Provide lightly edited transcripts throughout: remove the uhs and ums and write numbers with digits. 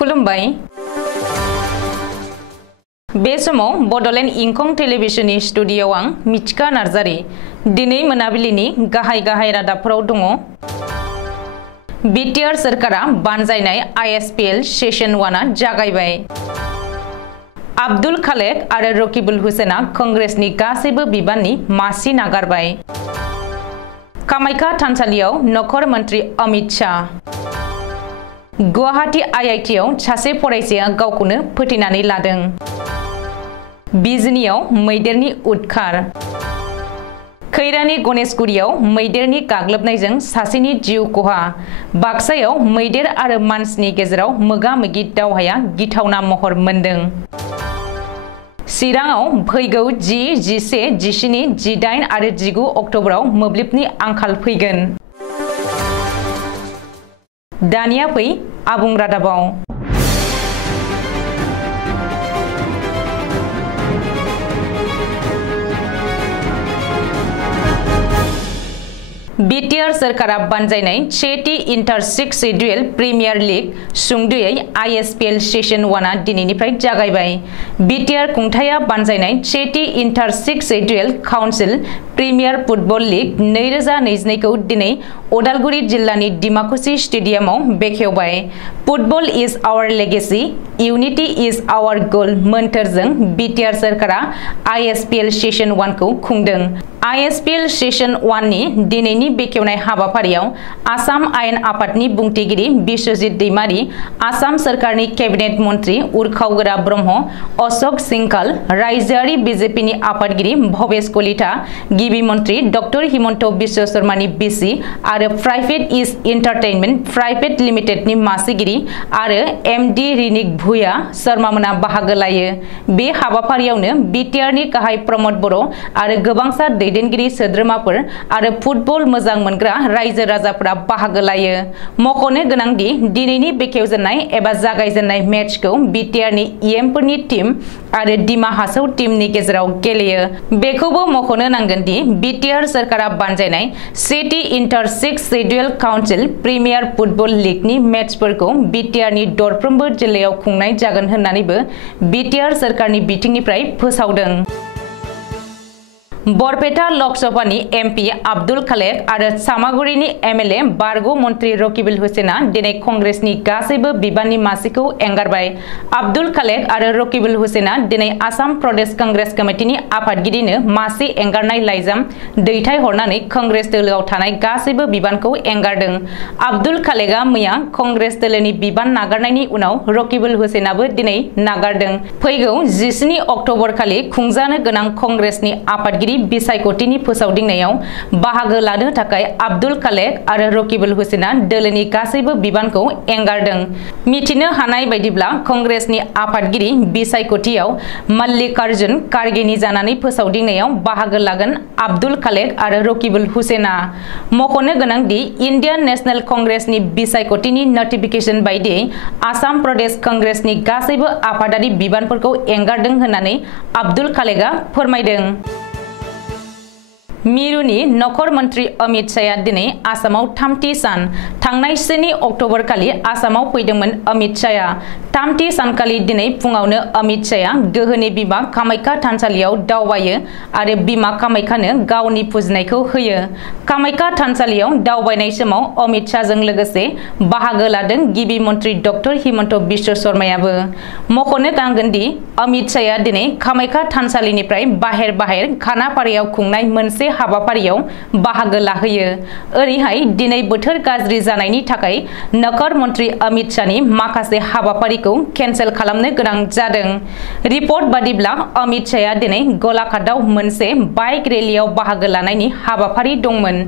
खुलुमबाय बे समाव बडोलेण्ड इंखं टेलिभिजननि स्टुडियोआव आं मिथिका नार्जारी दिनै मोनाबिलिनि गाहाय रादाबफोराव दङ। बिटिआर सरकारा बानजायनाय आईएसपीएल सेशन 1आ जागायबाय। आब्दुल खालेक आरो रकिबुल हुसेना कंग्रेसनि गासैबो बिबाननि मासि नागारबाय। कामाख्या थानसालियाव नखर मन्त्री अमित शाह। गुवाहाटी आईआईटीआव सासे फरायसाया गावखौनो फोथैनानै लादों। बिजनीआव मैदेरनि उदखार। खैरानि गणेशगुरियाव मैदेरनि गाग्लोबनायजों सासेनि जिउ खहा। बाक्सायाव मैदेर आरो मानसिनि गेजेराव मोगा-मोगि दावहाया गिथावना महर मोनदों। चिराङाव फैगौ 10, 11, 17, 18 आरो 19 अक्ट'बराव मोब्लिबनि आंखाल फैगोन। दानिया फै आबुं रादाबाव। बिटिआर सरकारा बानजायनाय 6थि इंटर-6 शेड्यूल प्रीमियर लीग सुंदयै आईएसपीएल सेशन 1आ दिनैनिफ्राय जागायबाय। बिटिआर खुंथाया बानजायनाय 6थि इंटर-6 schedule council premier football league 2022 खौ दिनै उदालगुरि जिल्लानि डिमाकुसी स्टेडियामाव बेखेवबाय। Football is our legacy, unity is our goal मोन्थोरजों बिटिआर सरकारा आईएसपीएल सेशन 1 खौ खुंदों। आईएसपीएल सेशन 1 नि दिनैनि बेखेवनाय हाबाफारियाव आसाम आयेन आफादनि बुंथिगिरि बिश्वजित दैमारी, आसाम सरकारनि कैबिनेट मंत्री उर्खावगोरा ब्रह्म, अशोक सिंघाल, रायजोआरि बीजेपीनि आफादगिरि भवेश कलिता, गिबि मंत्री डॉक्टर हिमंत बिश्व शर्मानि बिसि आरो प्राइवेट इज एंटरटेनमेंट प्राइवेट लिमिटेडनि मासिगिरि आरो एमडी रिनिक भुया शर्मामोना बाहागो लायो। बे हाबाफारियावनो बिटिआरनि गाहाय प्रमोद बर' आरो गोबांसा दैदेनगिरि सोद्रोमाफोर आरो फुटबल मोजां मोनग्रा रायजो राजाफोरा बाहागो लायो। मख'नो गोनांदि दिनैनि बेखेवजेननाय एबा जागायजेननाय मैचखौ बिटिआरनि इएमफोरनि टीम आरो डिमा हासौ टीमनि गेजेराव गेलेयो। बेखौबो मख'नो नांगोन दि बिटिआर सरकारा बानजायनाय 6थि इंटर-6 शेड्यूल काउंसिल प्रीमियर फुटबल लीगनि मैचफोरखौ बिटिआरनि दरफ्रोमबो जिल्लायाव खुंनाय जागोन होननानैबो बिटिआर सरकारनि बिथिंनिफ्राय फोसावदों। बरपेटा लोकसभानि एमपी आब्दुल खालेक आरो सामागुरिनि एमएलए बारग' मंत्री रकिबुल हुसेना दिनै कंग्रेसनि गासैबो बिबाननि मासिखौ एंगारबाय। आब्दुल खालेक आरो रकिबुल हुसेना दिनै आसाम प्रदेश कांग्रेस कमिटिनि आफादगिरिनो मासि एंगारनाय लाइजाम दैथायहरनानै कंग्रेस दोलोआव थानाय गासैबो बिबानखौ एंगारदों। आब्दुल खालेकआ मैया कंग्रेस दोलोनि बिबान नागारनायनि उनाव रकिबुल हुसेनाबो दिनै नागारदों। फैगौ 17 अक्ट'बर खालि खुंजानो गोनां कंग्रेसनि आफादगिरि बिसायख'थिनि फोसावदिंनायाव बाहागो लानो थाखाय आब्दुल खालेक आरो रकिबुल हुसेना दोलोनि गासैबो बिबानखौ एंगारदों। मिथिनो हानाय बायदिब्ला कंग्रेसनि आफादगिरि बिसायख'थियाव मल्लिकार्जुन खारगेनि जानानै फोसावदिंनायाव बाहागो लागोन आब्दुल खालेक आरो रकिबुल हुसेना। मख'नो गोनांदि इन्डियान नेशनेल कंग्रेसनि बिसायख'थिनि नटिफिकेशन बायदियै आसाम प्रदेश कंग्रेसनि गासैबो आफादारि बिबानफोरखौ एंगारदों होननानै आब्दुल खालेकआ फोरमायदों। मिरुनि नखर मन्त्री अमित शाहआ दिनै आसामाव 3थि सान थांनाय 7 अक्ट'बर खालि आसामाव फैदोंमोन। अमित शाहआ 3थि सानखालि दिनै फुङावनो अमित शाहआ गोहोनि बिमा कामाख्या थानसालियाव दावबायो आरो बिमा कामाख्यानो गावनि फुजिनायखौ होयो। कामाख्या थानसालियाव दावबायनाय समाव अमित शाहजों लोगोसे बाहागो लादों गिबि मंत्री डॉक्टर हिमंत बिश्व शर्मायाबो। मख'नो नांगोन दि अमित शाहआ दिनै कामाख्या थानसालिनिफ्राय बाहेर खानापारायाव खुंनाय मोनसे हाबाफारियाव बाहागो लाहैयो। ओरैहाय दिनै बोथोर गाज्रि जानायनि थाखाय नखर मन्त्री अमित शाहनि माखासे हाबाफारिखौ केन्सेल खालामनो गोनां जादों। रिपर्ट बादिब्ला अमित शाहआ दिनै गलाघाटआव मोनसे बाइक रेलियाव बाहागो लानायनि हाबाफारि दंमोन।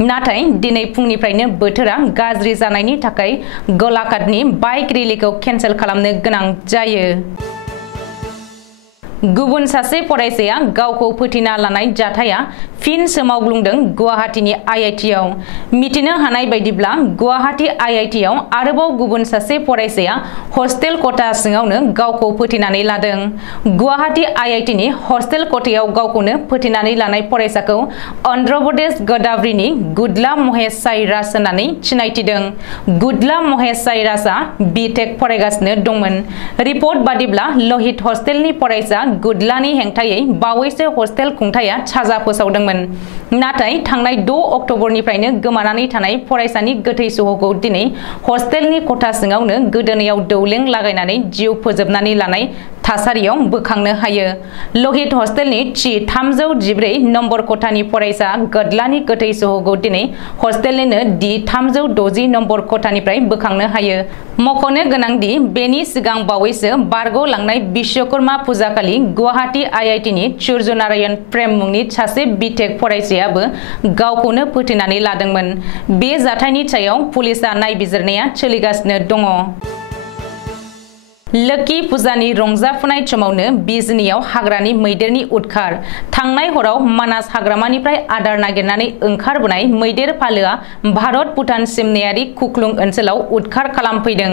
नाथाय दिनै फुंनिफ्रायनो बोथोरा गाज्रि जानायनि थाखाय गलाघाटनि बाइक रेलिखौ केन्सेल खालामनो गोनां जायो। गुबुन सासे फरायसाया गावखौ फोथिना लानाय जाथाया फिन सोमावग्लुंदों गुवाहाटीनि आईआईटीआव। मिथिनो हानाय बायदिब्ला गुवाहाटी आईआईटीआव आरोबाव गुबुन सासे फरायसाया हस्टेल खथा सिङावनो गावखौ फोथिनानै लादों। गुवाहाटी आईआईटीनि हस्टेल खथायाव गावखौनो फोथिनानै लानाय फरायसाखौ अन्ध्र प्रदेश गोदावरीनि गुडला महेश साइराज होननानै सिनायथिदों। गुडला महेश साइराजआ बीटेक फरायगासिनो दंमोन। रिपर्ट बादिब्ला लहित हस्टेलनि फरायसा गुडलानि हेंथायै बावैसो हस्टेल खुंथाया साजा फोसावदोंमोन। नाथाय थांनाय 6 अक्ट'बरनिफ्रायनो गोमानानै थानाय फरायसानि गोथै सहखौ दिनै हस्टेलनि खथा सिङावनो गोदोनायाव दौलें लागायनानै जिउ फोजोबनानै लानाय थासारियाव बोखांनो हायो। लहित हस्टेलनि थि 314 नम्बर खथानि फरायसा गुडलानि गोथै सहखौ दिनै हस्टेलनिनो दि 360 नम्बर खथानिफ्राय बोखांनो हायो। मख'नो गोनांदि बेनि सिगां बावैसो बारग'लांनाय विश्वकर्मा फुजाखालि गुवाहाटी आईआईटीनि सूर्य नारायण प्रेम मुंनि सासे बीटेक फरायसायाबो गावखौनो फोथैनानै लादोंमोन। बे जाथायनि सायाव पुलिसआ नायबिजिरनाया सोलिगासिनो दङ। लोखि फुजानि रंजाफुनाय समावनो बिजनीआव हाग्रानि मैदेरनि उदखार। थांनाय हराव मानास हाग्रामानिफ्राय आदार नागिरनानै ओंखारबोनाय मैदेर फालोआ भारत भुटान सिमनायारि खुख्लुं ओनसोलाव उदखार खालामफैदों।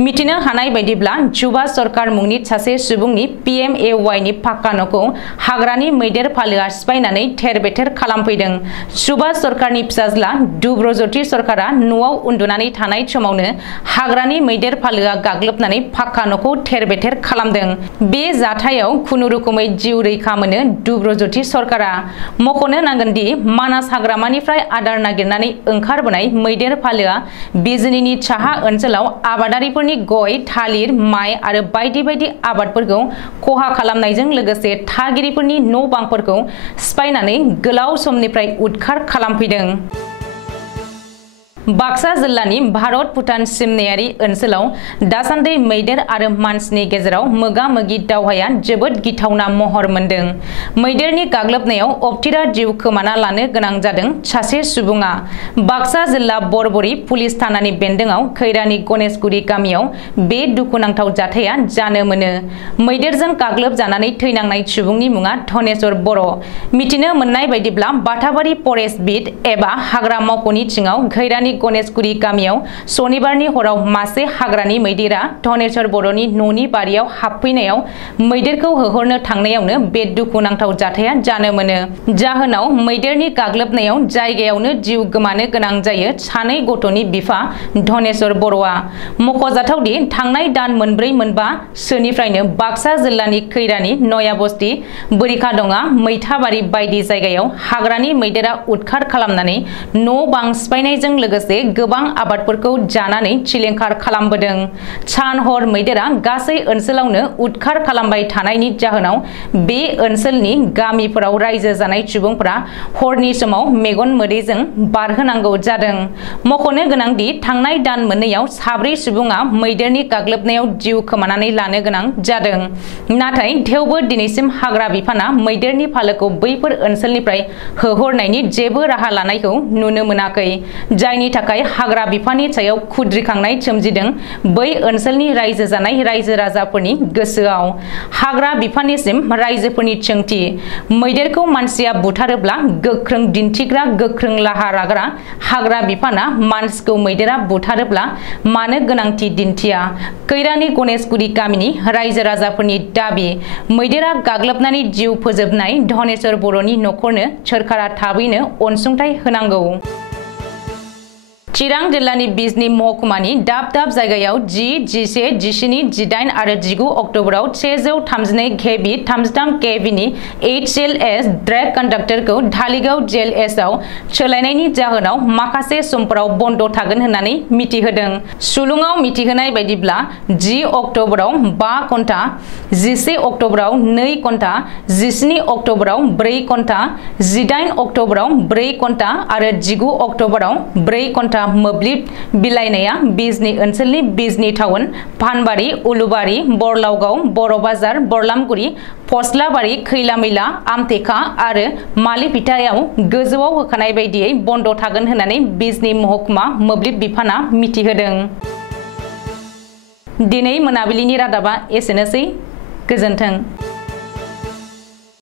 मिथिनो हानाय बायदिब्ला जुबा सरकार मुंनि सासे सुबुंनि PMAY नि पाक्का न'खौ हाग्रानि मैदेर फालोआ सिफायनानै थेर बेथेर खालामफैदों। जुबा सरकारनि फिसाज्ला दुब्रज्योति सरकारा न'आव उन्दुनानै थानाय समावनो हाग्रानि मैदेर फालोआ गाग्लोबनानै पाक्का खौ थेर बेथेर खालामदों। बे जाथायाव खुनुरुखुमै जिउ रैखा मोनो दुब्रज्योति सरकारा। मख'नो नांगोनदि मानास हाग्रामानिफ्राय आदार नागिरनानै ओंखारबोनाय मैदेर फालोआ बिजनीनि साहा ओनसोलाव आबादारिफोरनि गय, थालिर, माइ आरो बायदि बायदि आबादफोरखौ खहा खालामनायजों लोगोसे थागिरिफोरनि न' बांफोरखौ सिफायनानै गोलाव समनिफ्राय उदखार खालामफैदों। बाक्सा जिल्लानि भारत भुटान सिमनायारि ओनसोलाव दासान्दि मैदेर आरो मानसिनि गेजेराव मोगा-मोगि दावहाया जोबोद गिथावना महर मोनदों। मैदेरनि गाग्लोबनायाव अबथिरा जिउ खोमाना लानो गोनां जादों सासे सुबुङा। बाक्सा जिल्ला बरबरी पुलिस थानानि बेन्दोंआव खैरानि गणेशगुरि गामियाव बे दुखुनांथाव जाथाया जानो मोनो। मैदेरजों गाग्लोबजानानै थैनांनाय सुबुंनि मुङा धनेश्वर बर'। मिथिनो मोननाय बायदिब्ला बाथाबारि फरेस्ट बिट एबा हाग्रा मावख'नि सिङाव खैरानि गणेशगुरि गामियाव सनिबारनि हराव मासे हाग्रानि मैदेरा धनेश्वर बर'नि न'नि बारियाव हाबफैनायाव मैदेरखौ होहरनो थांनायावनो बे दुखुनांथाव जाथाया जानो मोनो। जाहोनाव मैदेरनि गाग्लोबनायाव जायगायावनो जिउ गोमानो गोनां जायो सानै गथ'नि बिफा धनेश्वर बर'आ। मख'जाथावदि थांनाय दान मोनब्रै मोनबा सोनिफ्रायनो बाक्सा जिल्लानि खैरानि नयाबस्ति, बोरिखादङा, मैथाबारि बायदि जायगायाव हाग्रानि मैदेरा उदखार खालामनानै न' बां सिफायनायजों लोगोसे गोबां आबादफोरखौ जानानै सिलिंखार खालामबोदों। सान हर मैदेरा गासै ओनसोलावनो उदखार खालामबाय थानायनि जाहोनाव बे ओनसोलनि गामिफोराव रायजो जानाय सुबुंफोरा हरनि समाव मेगन मोदैजों बारहोनांगौ जादों। मख'नो गोनांदि थांनाय दान मोननैयाव साब्रै सुबुङा मैदेरनि गाग्लोबनायाव जिउ खोमानानै लानो गोनां जादों। नाथाय थेवबो दिनैसिम हाग्रा बिफाना मैदेरनि फालोखौ बैफोर ओनसोलनिफ्राय होहरनायनि जेबो राहा लानायखौ नुनो मोनाखै। जायनि थाखाय हाग्रा बिफाननि सायाव खुद्रिखांनाय सोमजिदों बै ओनसोलनि रायजो जानाय रायजो राजाफोरनि गोसोआव। हाग्रा बिफाननिसिम रायजोफोरनि सोंथि, मैदेरखौ मानसिया बुथारोब्ला गोख्रों दिन्थिग्रा गोख्रों राहा लाग्रा हाग्रा बिफाना मानसिखौ मैदेरा बुथारोब्ला मानो गोनांथि दिन्थिया? खैरानि गणेशगुरि गामिनि रायजो राजाफोरनि दाबि, मैदेरा गाग्लोबनानै जिउ फोजोबनाय धनेश्वर बर'नि न'खरनो सोरखारा थाबैनो अनसुंथाइ होनांगौ। चिरां जिल्लानि बिजनी महकुमानि दाब दाब जायगायाव 10, 11, 17, 18 आरो 19 अक्ट'बराव 132 केबि 33 केबिनि HLS ड्रेग कन्डाक्टरखौ धालिगाव JLSआव सोलायनायनि जाहोनाव माखासे समफोराव बन्द थागोन होननानै मिथिहोदों। सुलुङाव मिथिहोनाय बायदिब्ला 10 अक्ट'बराव 5 घन्टा, 11 अक्ट'बराव 2 घन्टा, 17 अक्ट'बराव 4 घन्टा, 18 अक्ट'बराव 4 घन्टा आरो 19 अक्ट'बराव 4 घन्टा मोब्लिब बिलाइनाया बिजनी ओनसोलनि बिजनी टाउन, फानबारि, उलुबारि, बरलावगाव, बर'बाजार, बरलामगुरि, फस्लाबारि, खैलामैला, आमथेखा आरो मालिपिटायाव गोजौआव होखानाय बायदियै बन्द थागोन होननानै बिजनी महकुमा मोब्लिब बिफाना मिथिहोदों। दिनै मोनाबिलिनि रादाबा एसेनोसै। गोजोन्थों।